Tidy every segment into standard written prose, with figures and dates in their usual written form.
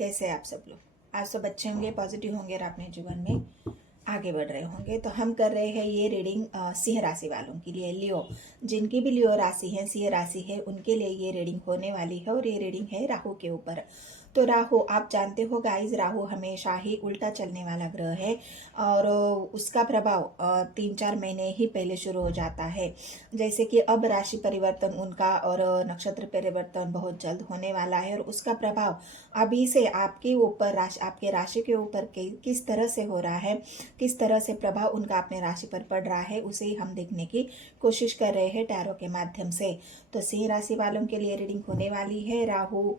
कैसे आप सब लोग? आज सब अच्छे होंगे, पॉजिटिव होंगे और अपने जीवन में आगे बढ़ रहे होंगे। तो हम कर रहे हैं ये रीडिंग सिंह राशि वालों के लिए, लियो। जिनकी भी लियो राशि है, सिंह राशि है, उनके लिए ये रीडिंग होने वाली है। और ये रीडिंग है राहु के ऊपर। तो राहु, आप जानते हो गाइज, राहु हमेशा ही उल्टा चलने वाला ग्रह है और उसका प्रभाव 3-4 महीने ही पहले शुरू हो जाता है। जैसे कि अब राशि परिवर्तन उनका और नक्षत्र परिवर्तन बहुत जल्द होने वाला है और उसका प्रभाव अभी से आपके ऊपर, आपके राशि के ऊपर किस तरह से हो रहा है, किस तरह से प्रभाव उनका अपने राशि पर पड़ रहा है, उसे ही हम देखने की कोशिश कर रहे हैं टैरो के माध्यम से। तो सिंह राशि वालों के लिए रीडिंग होने वाली है। राहु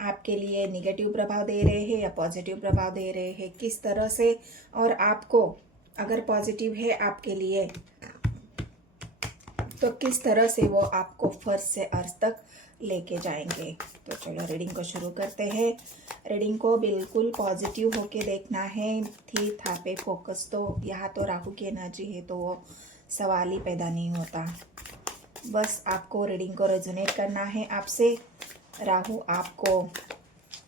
आपके लिए निगेटिव प्रभाव दे रहे हैं या पॉजिटिव प्रभाव दे रहे हैं, किस तरह से, और आपको अगर पॉजिटिव है आपके लिए तो किस तरह से वो आपको फर्स्ट से अर्थ तक लेके जाएंगे। तो चलो रीडिंग को शुरू करते हैं। रीडिंग को बिल्कुल पॉजिटिव होके देखना है। थी था पे फोकस। तो यहाँ तो राहु की एनर्जी है तो वो सवाल ही पैदा नहीं होता। बस आपको रीडिंग को रेजोनेट करना है आपसे। राहु आपको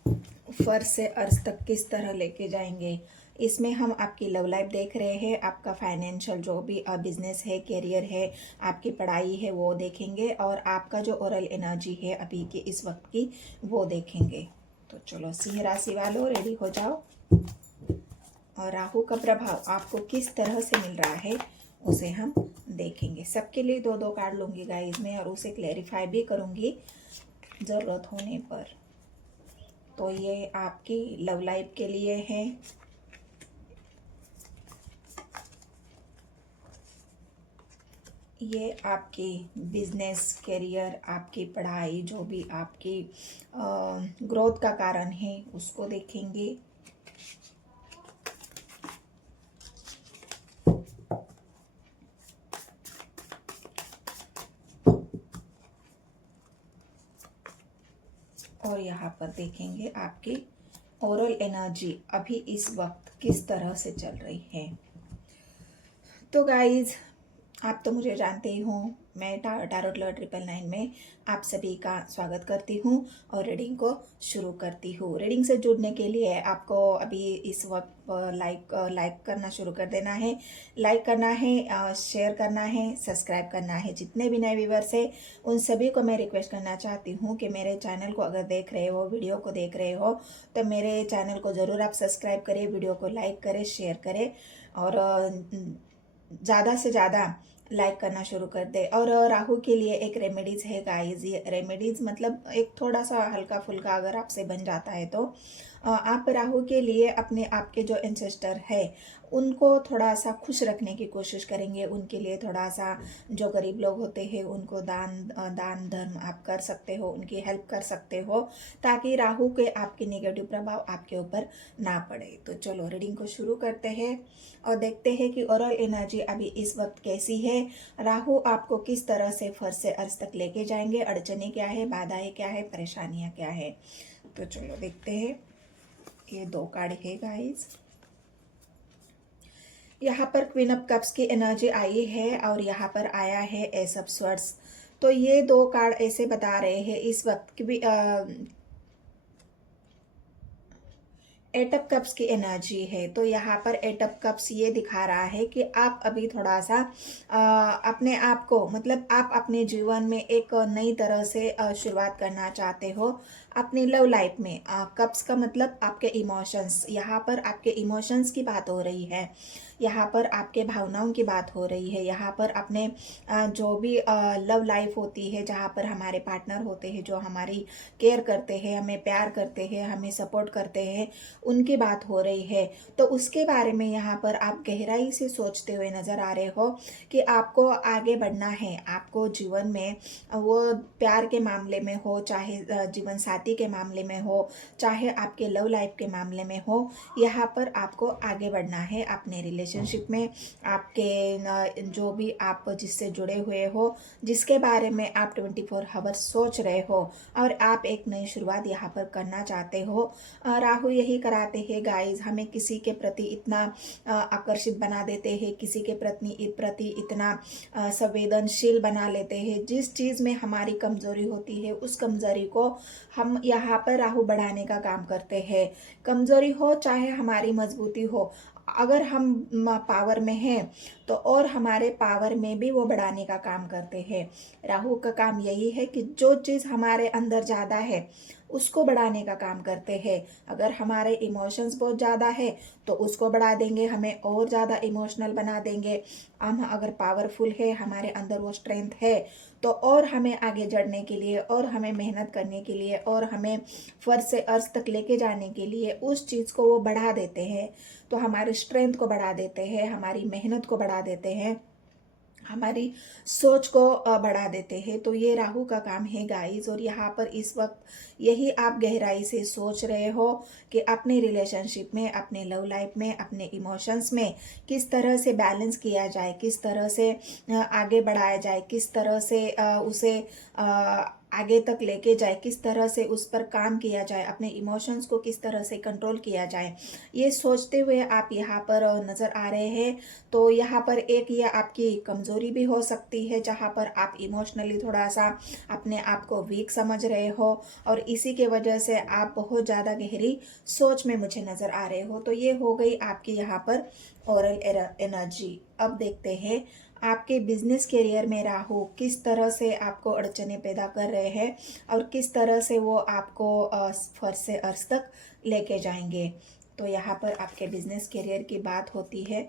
फर्स्ट से अर्थ तक किस तरह लेके जाएंगे। इसमें हम आपकी लव लाइफ देख रहे हैं, आपका फाइनेंशियल जो भी बिजनेस है, करियर है, आपकी पढ़ाई है वो देखेंगे, और आपका जो ओरल एनर्जी है अभी के इस वक्त की वो देखेंगे। तो चलो सिंह राशि वालों रेडी हो जाओ। और राहु का प्रभाव आपको किस तरह से मिल रहा है उसे हम देखेंगे। सबके लिए 2-2 कार्ड लूँगी गाइस में और उसे क्लैरिफाई भी करूँगी ज़रूरत होने पर। तो ये आपकी लव लाइफ के लिए है, ये आपकी बिजनेस, करियर, आपकी पढ़ाई, जो भी आपकी ग्रोथ का कारण है उसको देखेंगे। और यहाँ पर देखेंगे आपकी ओरल एनर्जी अभी इस वक्त किस तरह से चल रही है। तो गाइज, आप तो मुझे जानते ही हो, मैं टैरोट लवर 999 में आप सभी का स्वागत करती हूँ और रीडिंग को शुरू करती हूँ। रीडिंग से जुड़ने के लिए आपको अभी इस वक्त लाइक करना शुरू कर देना है, लाइक करना है, शेयर करना है, सब्सक्राइब करना है। जितने भी नए व्यूवर्स हैं उन सभी को मैं रिक्वेस्ट करना चाहती हूँ कि मेरे चैनल को अगर देख रहे हो, वीडियो को देख रहे हो, तो मेरे चैनल को ज़रूर आप सब्सक्राइब करें, वीडियो को लाइक करें, शेयर करें और ज़्यादा से ज़्यादा लाइक करना शुरू कर दे। और राहु के लिए एक रेमेडीज़ है गाइस। ये रेमेडीज़ मतलब एक थोड़ा सा हल्का फुल्का अगर आपसे बन जाता है तो आप राहु के लिए अपने आपके जो एंसेस्टर है उनको थोड़ा सा खुश रखने की कोशिश करेंगे। उनके लिए थोड़ा सा, जो गरीब लोग होते हैं उनको दान धर्म आप कर सकते हो, उनकी हेल्प कर सकते हो, ताकि राहु के आपके नेगेटिव प्रभाव आपके ऊपर ना पड़े। तो चलो रीडिंग को शुरू करते हैं और देखते हैं कि ओवरऑल एनर्जी अभी इस वक्त कैसी है। राहु आपको किस तरह से फर्स्ट से अर्थ तक लेके जाएंगे, अड़चने क्या है, बाधाएं क्या है, परेशानियां क्या है। तो चलो देखते हैं। ये 2 कार्ड है गाइस। यहाँ पर क्वीन ऑफ कप्स की एनर्जी आई है और यहाँ पर आया है एस ऑफ स्वर्ड्स। तो ये 2 कार्ड ऐसे बता रहे हैं इस वक्त की भी 8 ऑफ कप्स की एनर्जी है। तो यहाँ पर 8 ऑफ कप्स ये दिखा रहा है कि आप अभी थोड़ा सा अपने आप को, मतलब आप अपने जीवन में एक नई तरह से शुरुआत करना चाहते हो अपनी लव लाइफ में। कप्स का मतलब आपके इमोशंस, यहाँ पर आपके इमोशंस की बात हो रही है, यहाँ पर आपके भावनाओं की बात हो रही है, यहाँ पर अपने जो भी लव लाइफ होती है, जहाँ पर हमारे पार्टनर होते हैं जो हमारी केयर करते हैं, हमें प्यार करते हैं, हमें सपोर्ट करते हैं, उनकी बात हो रही है। तो उसके बारे में यहाँ पर आप गहराई से सोचते हुए नज़र आ रहे हो कि आपको आगे बढ़ना है। आपको जीवन में, वो प्यार के मामले में हो, चाहे जीवन साथी के मामले में हो, चाहे आपके लव लाइफ के मामले में हो, यहाँ पर आपको आगे बढ़ना है अपने रिलेशनशिप में। आपके जो भी आप जिससे जुड़े हुए हो, जिसके बारे में आप 24 आवर्स सोच रहे हो और आप एक नई शुरुआत यहाँ पर करना चाहते हो। राहु यही कराते हैं गाइस, हमें किसी के प्रति इतना आकर्षित बना देते हैं, किसी के प्रति इतना संवेदनशील बना लेते हैं। जिस चीज़ में हमारी कमज़ोरी होती है उस कमज़ोरी को हम हम यहाँ पर राहु बढ़ाने का काम करते हैं। कमजोरी हो चाहे हमारी मजबूती हो, अगर हम पावर में हैं तो और हमारे पावर में भी वो बढ़ाने का काम करते हैं। राहु का काम यही है कि जो चीज़ हमारे अंदर ज़्यादा है उसको बढ़ाने का काम करते हैं। अगर हमारे इमोशंस बहुत ज़्यादा है तो उसको बढ़ा देंगे, हमें और ज़्यादा इमोशनल बना देंगे। हम अगर पावरफुल है, हमारे अंदर वो स्ट्रेंथ है, तो और हमें आगे बढ़ने के लिए और हमें मेहनत करने के लिए और हमें फर्श से अर्श तक लेके जाने के लिए उस चीज़ को वो बढ़ा देते हैं। तो हमारी स्ट्रेंथ को बढ़ा देते हैं, हमारी मेहनत को बढ़ा देते हैं, हमारी सोच को बढ़ा देते हैं। तो ये राहु का काम है गाइस। और यहाँ पर इस वक्त यही आप गहराई से सोच रहे हो कि अपने रिलेशनशिप में, अपने लव लाइफ में, अपने इमोशंस में किस तरह से बैलेंस किया जाए, किस तरह से आगे बढ़ाया जाए, किस तरह से उसे आगे तक लेके जाए, किस तरह से उस पर काम किया जाए, अपने इमोशंस को किस तरह से कंट्रोल किया जाए, ये सोचते हुए आप यहाँ पर नज़र आ रहे हैं। तो यहाँ पर एक ये आपकी कमज़ोरी भी हो सकती है, जहाँ पर आप इमोशनली थोड़ा सा अपने आप को वीक समझ रहे हो और इसी के वजह से आप बहुत ज़्यादा गहरी सोच में मुझे नज़र आ रहे हो। तो ये हो गई आपकी यहाँ पर ओरल एनर्जी। अब देखते हैं आपके बिजनेस करियर में राहु किस तरह से आपको अड़चने पैदा कर रहे हैं और किस तरह से वो आपको फर्श से अर्श तक लेके जाएंगे। तो यहाँ पर आपके बिजनेस करियर की बात होती है।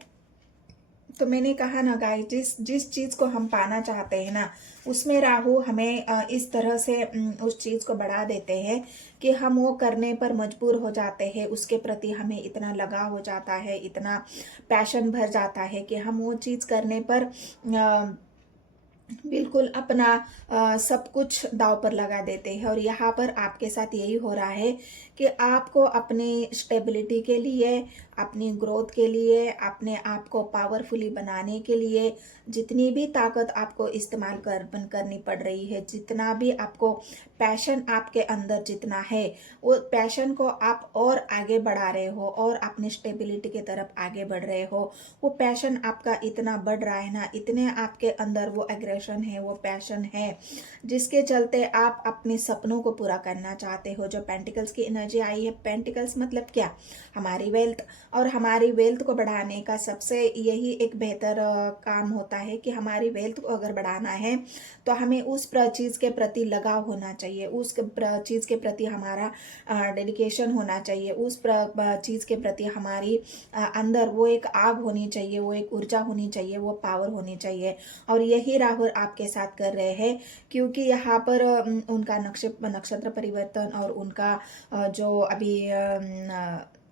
तो मैंने कहा ना गाइस, जिस चीज़ को हम पाना चाहते हैं ना, उसमें राहु हमें इस तरह से उस चीज़ को बढ़ा देते हैं कि हम वो करने पर मजबूर हो जाते हैं। उसके प्रति हमें इतना लगाव हो जाता है, इतना पैशन भर जाता है कि हम वो चीज़ करने पर बिल्कुल अपना सब कुछ दाव पर लगा देते हैं। और यहाँ पर आपके साथ यही हो रहा है कि आपको अपनी स्टेबिलिटी के लिए, अपनी ग्रोथ के लिए, अपने आप को पावरफुली बनाने के लिए जितनी भी ताकत आपको इस्तेमाल करनी पड़ रही है, जितना भी आपको पैशन आपके अंदर जितना है, वो पैशन को आप और आगे बढ़ा रहे हो और अपनी स्टेबिलिटी की तरफ आगे बढ़ रहे हो। वो पैशन आपका इतना बढ़ रहा है ना, इतने आपके अंदर वो एग्रेशन है, वो पैशन है, जिसके चलते आप अपने सपनों को पूरा करना चाहते हो। जो पेंटिकल्स की एनर्जी आई है, पेंटिकल्स मतलब क्या, हमारी वेल्थ। और हमारी वेल्थ को बढ़ाने का सबसे यही एक बेहतर काम होता है कि हमारी वेल्थ को अगर बढ़ाना है तो हमें उस चीज़ के प्रति लगाव होना चाहिए, उस चीज़ के प्रति हमारा डेडिकेशन होना चाहिए, उस चीज़ के प्रति हमारी अंदर वो एक आग होनी चाहिए, वो एक ऊर्जा होनी चाहिए, वो पावर होनी चाहिए। और यही राहु आपके साथ कर रहे हैं, क्योंकि यहाँ पर उनका नक्षत्र परिवर्तन और उनका जो अभी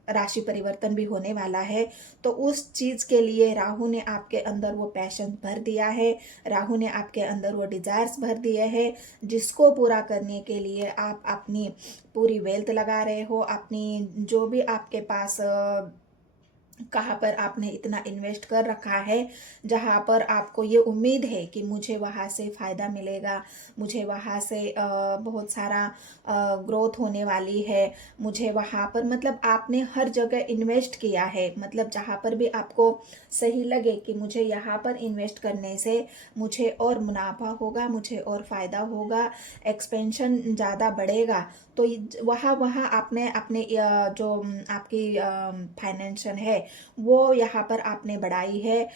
राशि परिवर्तन भी होने वाला है। तो उस चीज़ के लिए राहु ने आपके अंदर वो पैशन भर दिया है, राहु ने आपके अंदर वो डिजायर्स भर दिए हैं, जिसको पूरा करने के लिए आप अपनी पूरी वेल्थ लगा रहे हो। अपनी जो भी आपके पास कहाँ पर आपने इतना इन्वेस्ट कर रखा है, जहाँ पर आपको ये उम्मीद है कि मुझे वहाँ से फ़ायदा मिलेगा, मुझे वहाँ से बहुत सारा ग्रोथ होने वाली है, मुझे वहाँ पर, मतलब आपने हर जगह इन्वेस्ट किया है। मतलब जहाँ पर भी आपको सही लगे कि मुझे यहाँ पर इन्वेस्ट करने से मुझे और मुनाफा होगा, मुझे और फ़ायदा होगा, एक्सपेंशन ज़्यादा बढ़ेगा, तो वहाँ वहाँ आपने अपने जो आपकी फाइनेंशियल है वो यहाँ पर आपने बढ़ाई है।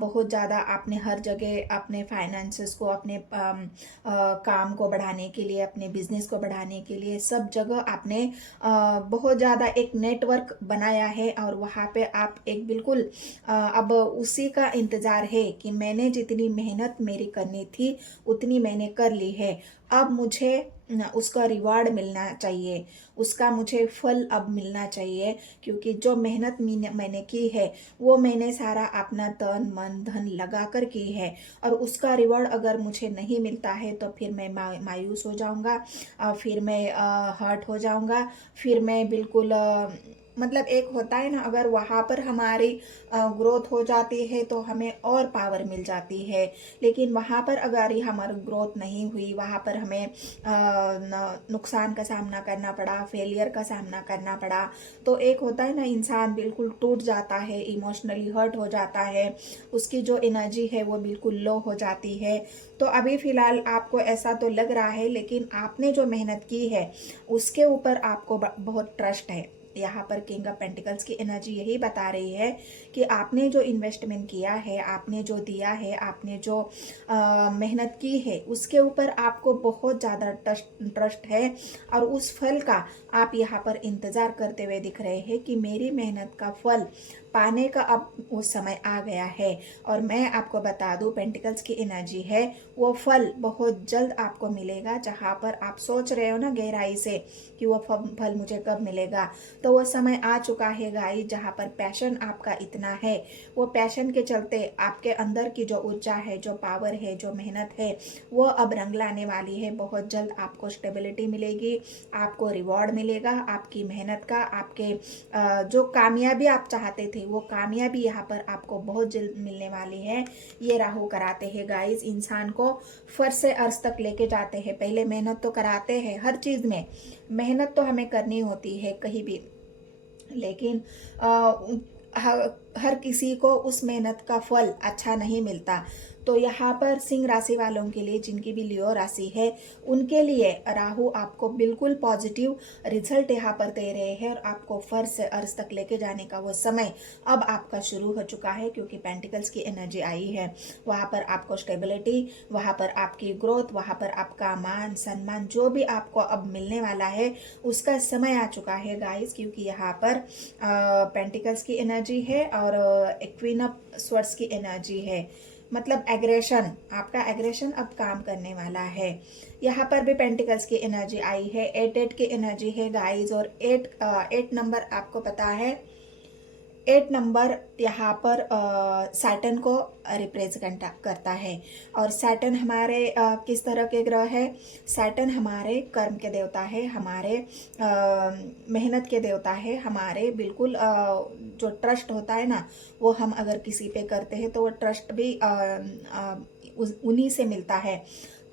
बहुत ज़्यादा आपने हर जगह अपने फाइनेंसेस को, अपने काम को बढ़ाने के लिए, अपने बिजनेस को बढ़ाने के लिए सब जगह आपने बहुत ज़्यादा एक नेटवर्क बनाया है। और वहाँ पे आप एक बिल्कुल अब उसी का इंतज़ार है कि मैंने जितनी मेहनत मेरी करनी थी उतनी मैंने कर ली है, अब मुझे उसका रिवार्ड मिलना चाहिए, उसका मुझे फल अब मिलना चाहिए, क्योंकि जो मेहनत मैंने की है वो मैंने सारा अपना तन मन धन लगा कर की है, और उसका रिवार्ड अगर मुझे नहीं मिलता है तो फिर मैं मायूस हो जाऊंगा, फिर मैं हर्ट हो जाऊंगा, फिर मैं बिल्कुल मतलब एक होता है ना, अगर वहाँ पर हमारी ग्रोथ हो जाती है तो हमें और पावर मिल जाती है, लेकिन वहाँ पर अगर हमारी ग्रोथ नहीं हुई, वहाँ पर हमें नुकसान का सामना करना पड़ा, फेलियर का सामना करना पड़ा, तो एक होता है ना, इंसान बिल्कुल टूट जाता है, इमोशनली हर्ट हो जाता है, उसकी जो एनर्जी है वो बिल्कुल लो हो जाती है। तो अभी फ़िलहाल आपको ऐसा तो लग रहा है, लेकिन आपने जो मेहनत की है उसके ऊपर आपको बहुत ट्रस्ट है। यहाँ पर किंग ऑफ पेंटिकल्स की एनर्जी यही बता रही है कि आपने जो इन्वेस्टमेंट किया है, आपने जो दिया है, आपने जो मेहनत की है, उसके ऊपर आपको बहुत ज़्यादा ट्रस्ट है, और उस फल का आप यहाँ पर इंतज़ार करते हुए दिख रहे हैं कि मेरी मेहनत का फल पाने का अब वो समय आ गया है। और मैं आपको बता दूं, पेंटिकल्स की एनर्जी है, वो फल बहुत जल्द आपको मिलेगा। जहाँ पर आप सोच रहे हो ना गहराई से कि वो फल मुझे कब मिलेगा, तो वो समय आ चुका है गाइस। जहाँ पर पैशन आपका इतना है, वो पैशन के चलते आपके अंदर की जो ऊर्जा है, जो पावर है, जो मेहनत है, वो अब रंग लाने वाली है। बहुत जल्द आपको स्टेबिलिटी मिलेगी, आपको रिवॉर्ड मिलेगा आपकी मेहनत का। आपके जो कामयाबी आप चाहते थे, वो कामयाबी यहाँ पर आपको बहुत जल्द मिलने वाली है। ये राहु कराते हैं गाइस, इंसान को फर्श से अर्श तक लेके जाते हैं। पहले मेहनत तो कराते हैं, हर चीज़ में मेहनत तो हमें करनी होती है कहीं भी, लेकिन हर किसी को उस मेहनत का फल अच्छा नहीं मिलता। तो यहाँ पर सिंह राशि वालों के लिए, जिनकी भी लियो राशि है, उनके लिए राहु आपको बिल्कुल पॉजिटिव रिजल्ट यहाँ पर दे रहे हैं, और आपको फर्श से अर्श तक लेके जाने का वो समय अब आपका शुरू हो चुका है, क्योंकि पेंटिकल्स की एनर्जी आई है। वहाँ पर आपको स्टेबिलिटी, वहाँ पर आपकी ग्रोथ, वहाँ पर आपका मान सम्मान जो भी आपको अब मिलने वाला है, उसका समय आ चुका है गाइस। क्योंकि यहाँ पर पेंटिकल्स की एनर्जी है और क्वीन ऑफ स्वर्ड्स की एनर्जी है, मतलब एग्रेशन, आपका एग्रेशन अब काम करने वाला है। यहाँ पर भी पेंटिकल्स की एनर्जी आई है, 8 की एनर्जी है गाइस, और 8 नंबर आपको पता है, 8 नंबर यहाँ पर सैटर्न को रिप्रेजेंट करता है। और सैटर्न हमारे किस तरह के ग्रह है? सैटर्न हमारे कर्म के देवता है, हमारे मेहनत के देवता है, हमारे बिल्कुल जो ट्रस्ट होता है ना, वो हम अगर किसी पे करते हैं तो वो ट्रस्ट भी उन्हीं से मिलता है।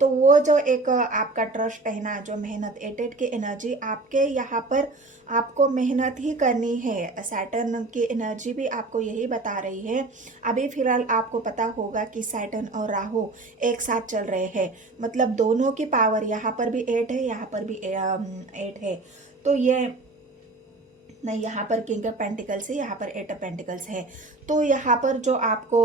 तो वो जो एक आपका ट्रस्ट है ना, जो मेहनत, 8 की एनर्जी आपके यहाँ पर आपको मेहनत ही करनी है। सैटर्न की एनर्जी भी आपको यही बता रही है। अभी फिलहाल आपको पता होगा कि सैटर्न और राहु एक साथ चल रहे हैं, मतलब दोनों की पावर, यहाँ पर भी 8 है, यहाँ पर भी 8 है। तो ये नहीं, यहाँ पर किंग ऑफ पेंटिकल्स है, यहाँ पर 8 ऑफ पेंटिकल्स है। तो यहाँ पर जो आपको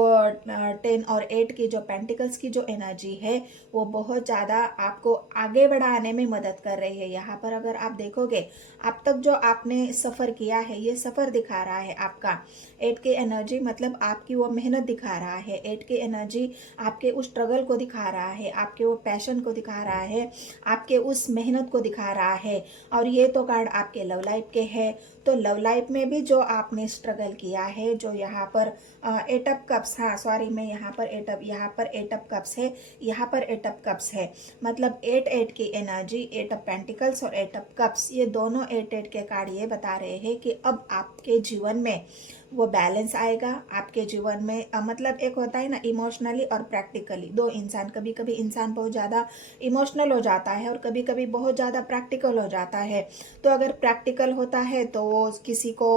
10 और 8 की जो पेंटिकल्स की जो एनर्जी है, वो बहुत ज़्यादा आपको आगे बढ़ाने में मदद कर रही है। यहाँ पर अगर आप देखोगे, अब तक जो आपने सफ़र किया है, ये सफ़र दिखा रहा है आपका। 8 की एनर्जी मतलब आपकी वो मेहनत दिखा रहा है, 8 की एनर्जी आपके उस स्ट्रगल को दिखा रहा है, आपके वो पैशन को दिखा रहा है, आपके उस मेहनत को दिखा रहा है। और ये तो कार्ड आपके लव लाइफ के है। तो लव लाइफ में भी जो आपने स्ट्रगल किया है, जो यहाँ पर 8 ऑफ कप्स, हाँ सॉरी, मैं यहाँ पर 8 ऑफ कप्स है, यहाँ पर 8 ऑफ कप्स है, मतलब 8 की एनर्जी, 8 ऑफ पेंटिकल्स और 8 ऑफ कप्स, ये दोनों 8 के कार्ड ये बता रहे हैं कि अब आपके जीवन में वो बैलेंस आएगा। आपके जीवन में मतलब एक होता है ना, इमोशनली और प्रैक्टिकली, दो इंसान, कभी कभी इंसान बहुत ज़्यादा इमोशनल हो जाता है और कभी कभी बहुत ज़्यादा प्रैक्टिकल हो जाता है। तो अगर प्रैक्टिकल होता है तो वो किसी को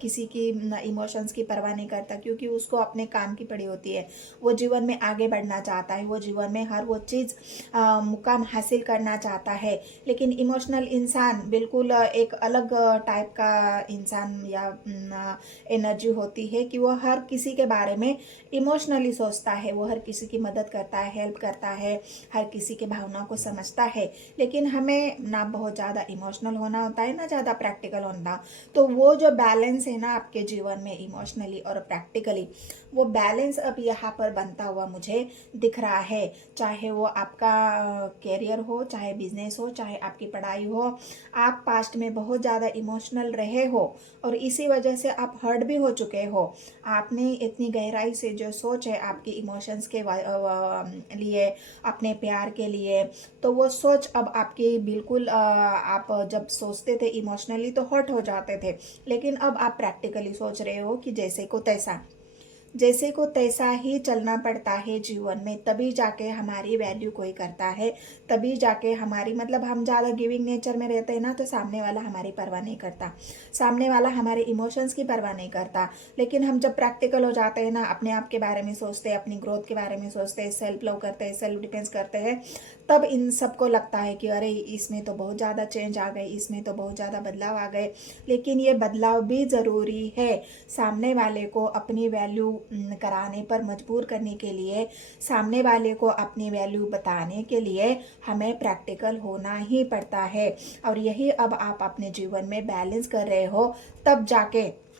किसी की इमोशंस की परवाह नहीं करता, क्योंकि उसको अपने काम की पड़ी होती है। वो जीवन में आगे बढ़ना चाहता है, वो जीवन में हर वो चीज़ मुकाम हासिल करना चाहता है। लेकिन इमोशनल इंसान बिल्कुल एक अलग टाइप का इंसान या एनर्जी होती है कि वो हर किसी के बारे में इमोशनली सोचता है, वो हर किसी की मदद करता है, हेल्प करता है, हर किसी के भावनाओं को समझता है। लेकिन हमें ना बहुत ज़्यादा इमोशनल होना होता है, ना ज़्यादा प्रैक्टिकल होना। तो वो जो बैलेंस है ना आपके जीवन में, इमोशनली और प्रैक्टिकली, वो बैलेंस अब यहाँ पर बनता हुआ मुझे दिख रहा है। चाहे वो आपका कैरियर हो, चाहे बिजनेस हो, चाहे आपकी पढ़ाई हो, आप पास्ट में बहुत ज़्यादा इमोशनल रहे हो और इसी वजह से आप हर्ट भी हो चुके हो, आपने इतनी गहराई से जो सोच है आपकी इमोशंस के लिए, अपने प्यार के लिए, तो वो सोच अब आपकी बिल्कुल आप जब सोचते थे इमोशनली तो हर्ट हो जाते थे, लेकिन अब आप प्रैक्टिकली सोच रहे हो कि जैसे को तैसा ही चलना पड़ता है जीवन में, तभी जाके हमारी वैल्यू कोई करता है, तभी जाके हमारी मतलब हम ज़्यादा गिविंग नेचर में रहते हैं ना, तो सामने वाला हमारी परवाह नहीं करता, सामने वाला हमारे इमोशंस की परवाह नहीं करता। लेकिन हम जब प्रैक्टिकल हो जाते हैं ना, अपने आप के बारे में सोचते हैं, अपनी ग्रोथ के बारे में सोचते हैं, सेल्फ लव करते हैं, सेल्फ डिफेंस करते हैं, तब इन सबको लगता है कि अरे इसमें तो बहुत ज़्यादा चेंज आ गए, इसमें तो बहुत ज़्यादा बदलाव आ गए। लेकिन ये बदलाव भी ज़रूरी है, सामने वाले को अपनी वैल्यू कराने पर मजबूर करने के लिए, सामने वाले को अपनी वैल्यू बताने के लिए हमें प्रैक्टिकल होना ही पड़ता है। और यही अब आप अपने जीवन में बैलेंस कर रहे हो, तब जाके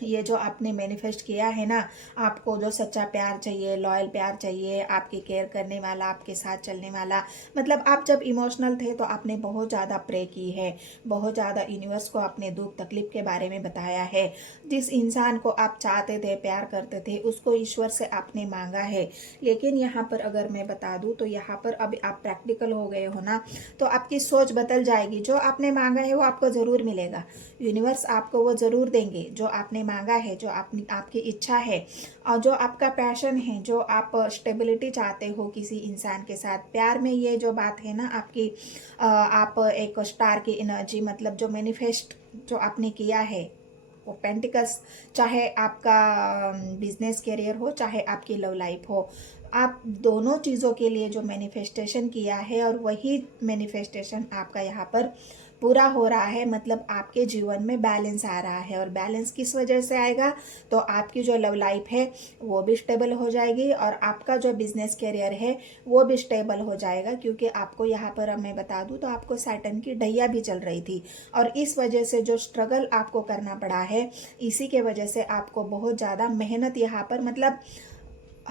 ये जो आपने मैनिफेस्ट किया है ना, आपको जो सच्चा प्यार चाहिए, लॉयल प्यार चाहिए, आपकी केयर करने वाला, आपके साथ चलने वाला, मतलब आप जब इमोशनल थे तो आपने बहुत ज़्यादा प्रे की है, बहुत ज़्यादा यूनिवर्स को अपने दुख तकलीफ के बारे में बताया है। जिस इंसान को आप चाहते थे, प्यार करते थे, उसको ईश्वर से आपने मांगा है। लेकिन यहाँ पर अगर मैं बता दूँ तो यहाँ पर अब आप प्रैक्टिकल हो गए हो ना, तो आपकी सोच बदल जाएगी। जो आपने मांगा है वो आपको ज़रूर मिलेगा, यूनिवर्स आपको वो ज़रूर देंगे जो आपने मांगा है, जो आपकी इच्छा है, और जो आपका पैशन है, जो आप स्टेबिलिटी चाहते हो किसी इंसान के साथ प्यार में, ये जो बात है ना आपकी, आप एक स्टार की एनर्जी, मतलब जो मैनिफेस्ट जो आपने किया है वो पेंटिकल्स, चाहे आपका बिजनेस करियर हो, चाहे आपकी लव लाइफ हो, आप दोनों चीज़ों के लिए जो मैनिफेस्टेशन किया है, और वही मैनिफेस्टेशन आपका यहाँ पर पूरा हो रहा है। मतलब आपके जीवन में बैलेंस आ रहा है, और बैलेंस किस वजह से आएगा, तो आपकी जो लव लाइफ है वो भी स्टेबल हो जाएगी, और आपका जो बिजनेस करियर है वो भी स्टेबल हो जाएगा। क्योंकि आपको यहाँ पर अब मैं बता दूँ तो आपको सैटर्न की ढैया भी चल रही थी, और इस वजह से जो स्ट्रगल आपको करना पड़ा है, इसी के वजह से आपको बहुत ज़्यादा मेहनत यहाँ पर, मतलब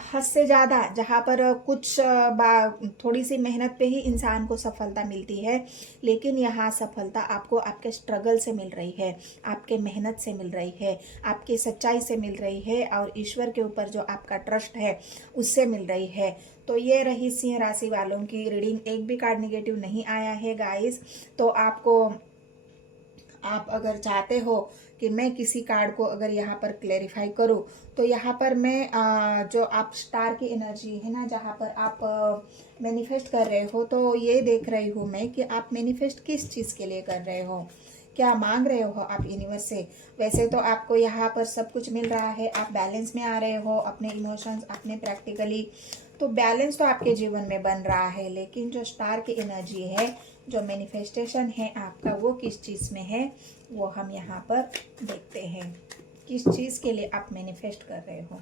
हद से ज़्यादा, जहाँ पर कुछ थोड़ी सी मेहनत पे ही इंसान को सफलता मिलती है, लेकिन यहाँ सफलता आपको आपके स्ट्रगल से मिल रही है, आपके मेहनत से मिल रही है, आपकी सच्चाई से मिल रही है, और ईश्वर के ऊपर जो आपका ट्रस्ट है उससे मिल रही है। तो ये रही सिंह राशि वालों की रीडिंग। एक भी कार्ड निगेटिव नहीं आया है गाइस। तो आप अगर चाहते हो कि मैं किसी कार्ड को अगर यहाँ पर क्लेरिफाई करूँ, तो यहाँ पर मैं जो आप स्टार की एनर्जी है ना, जहाँ पर आप मैनिफेस्ट कर रहे हो, तो ये देख रही हूँ मैं कि आप मैनिफेस्ट किस चीज़ के लिए कर रहे हो, क्या मांग रहे हो आप यूनिवर्स से। वैसे तो आपको यहाँ पर सब कुछ मिल रहा है, आप बैलेंस में आ रहे हो, अपने इमोशंस, अपने प्रैक्टिकली, तो बैलेंस तो आपके जीवन में बन रहा है। लेकिन जो स्टार की एनर्जी है, जो मैनिफेस्टेशन है आपका, वो किस चीज़ में है, वो हम यहाँ पर देखते हैं। किस चीज़ के लिए आप मैनिफेस्ट कर रहे हो।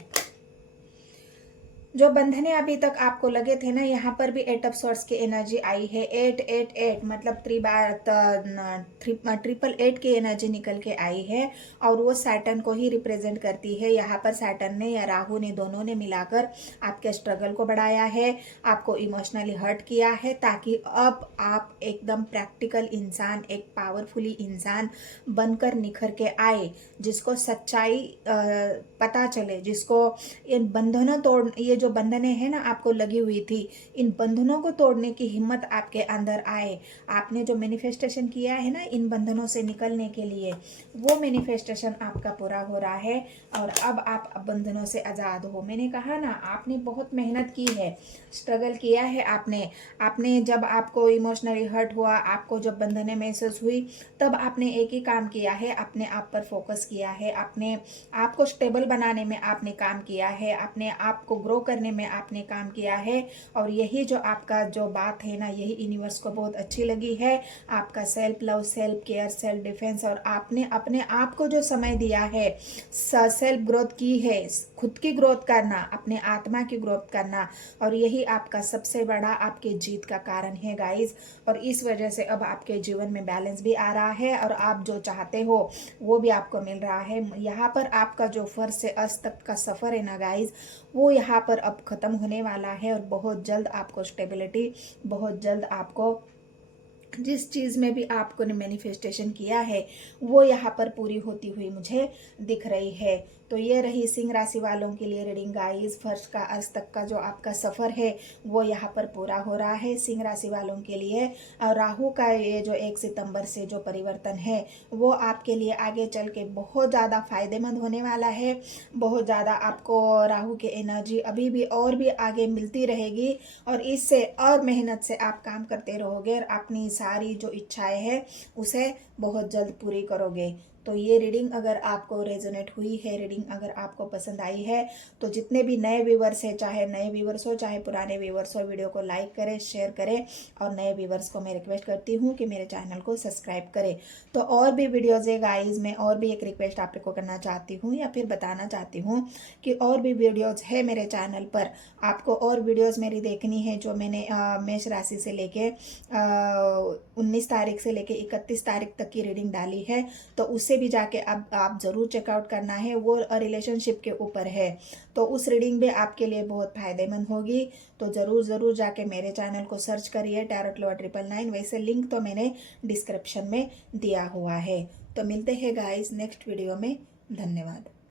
जो बंधने अभी तक आपको लगे थे ना, यहाँ पर भी 8 ऑफ सॉर्ड्स की एनर्जी आई है। 888 मतलब 888 की एनर्जी निकल के आई है, और वो सैटर्न को ही रिप्रेजेंट करती है। यहाँ पर सैटर्न ने या राहु ने, दोनों ने मिलाकर आपके स्ट्रगल को बढ़ाया है, आपको इमोशनली हर्ट किया है, ताकि अब आप एकदम प्रैक्टिकल इंसान, एक पावरफुली इंसान बनकर निखर के आए, जिसको सच्चाई पता चले, जिसको इन बंधनों ये जो बंधने हैं ना आपको लगी हुई थी, इन बंधनों को तोड़ने की हिम्मत आपके अंदर आए। आपने जो मैनिफेस्टेशन किया है ना इन बंधनों से निकलने के लिए, वो मैनिफेस्टेशन आपका पूरा हो रहा है, और अब आप बंधनों से आज़ाद हो। मैंने कहा ना, आपने बहुत मेहनत की है, स्ट्रगल किया है आपने जब आपको इमोशनली हर्ट हुआ, आपको जब बंधने महसूस हुई, तब आपने एक ही काम किया है, अपने आप पर फोकस किया है, अपने आप को स्टेबल बनाने में आपने काम किया है, अपने आप को ग्रो करने में आपने काम किया है। और यही जो आपका जो बात है ना, यही यूनिवर्स को बहुत अच्छी लगी है। आपका self love, self care, self defence, और आपने अपने आप को जो समय दिया है, सेल्फ ग्रोथ की है, खुद की ग्रोथ करना, अपने आत्मा की ग्रोथ करना, और यही आपका सबसे बड़ा आपके जीत का कारण है गाइस। और इस वजह से अब आपके जीवन में बैलेंस भी आ रहा है, और आप जो चाहते हो वो भी आपको मिल रहा है। यहाँ पर आपका जो फर्ज से अस्त तक का सफ़र है ना गाइस, वो यहाँ पर अब ख़त्म होने वाला है, और बहुत जल्द आपको स्टेबिलिटी, बहुत जल्द आपको जिस चीज़ में भी आपको ने मैनिफेस्टेशन किया है वो यहाँ पर पूरी होती हुई मुझे दिख रही है। तो ये रही सिंह राशि वालों के लिए रीडिंग गाइस। फर्स्ट का आज तक का जो आपका सफ़र है वो यहाँ पर पूरा हो रहा है सिंह राशि वालों के लिए। और राहु का ये जो 1 सितंबर से जो परिवर्तन है वो आपके लिए आगे चल के बहुत ज़्यादा फायदेमंद होने वाला है। बहुत ज़्यादा आपको राहु की एनर्जी अभी भी और भी आगे मिलती रहेगी और इससे और मेहनत से आप काम करते रहोगे और अपनी सारी जो इच्छाएं हैं उसे बहुत जल्द पूरी करोगे। तो ये रीडिंग अगर आपको रेजोनेट हुई है, रीडिंग अगर आपको पसंद आई है, तो जितने भी नए व्यूवर्स हैं, चाहे नए व्यूवर्स हो चाहे पुराने व्यूवर्स हो, वीडियो को लाइक करें, शेयर करें। और नए व्यूवर्स को मैं रिक्वेस्ट करती हूँ कि मेरे चैनल को सब्सक्राइब करें। तो और भी वीडियोज़ है गाइज, मैं और भी एक रिक्वेस्ट आप लोग को करना चाहती हूँ या फिर बताना चाहती हूँ कि और भी वीडियोज़ है मेरे चैनल पर। आपको और वीडियोज़ मेरी देखनी है जो मैंने मेष राशि से लेके 19 तारीख से लेके 31 तारीख तक की रीडिंग डाली है, तो उससे भी जाके अब आप ज़रूर चेकआउट करना है। वो रिलेशनशिप के ऊपर है, तो उस रीडिंग भी आपके लिए बहुत फायदेमंद होगी। तो ज़रूर जाके मेरे चैनल को सर्च करिए टैरोट लवर 999। वैसे लिंक तो मैंने डिस्क्रिप्शन में दिया हुआ है। तो मिलते हैं गाइस नेक्स्ट वीडियो में। धन्यवाद।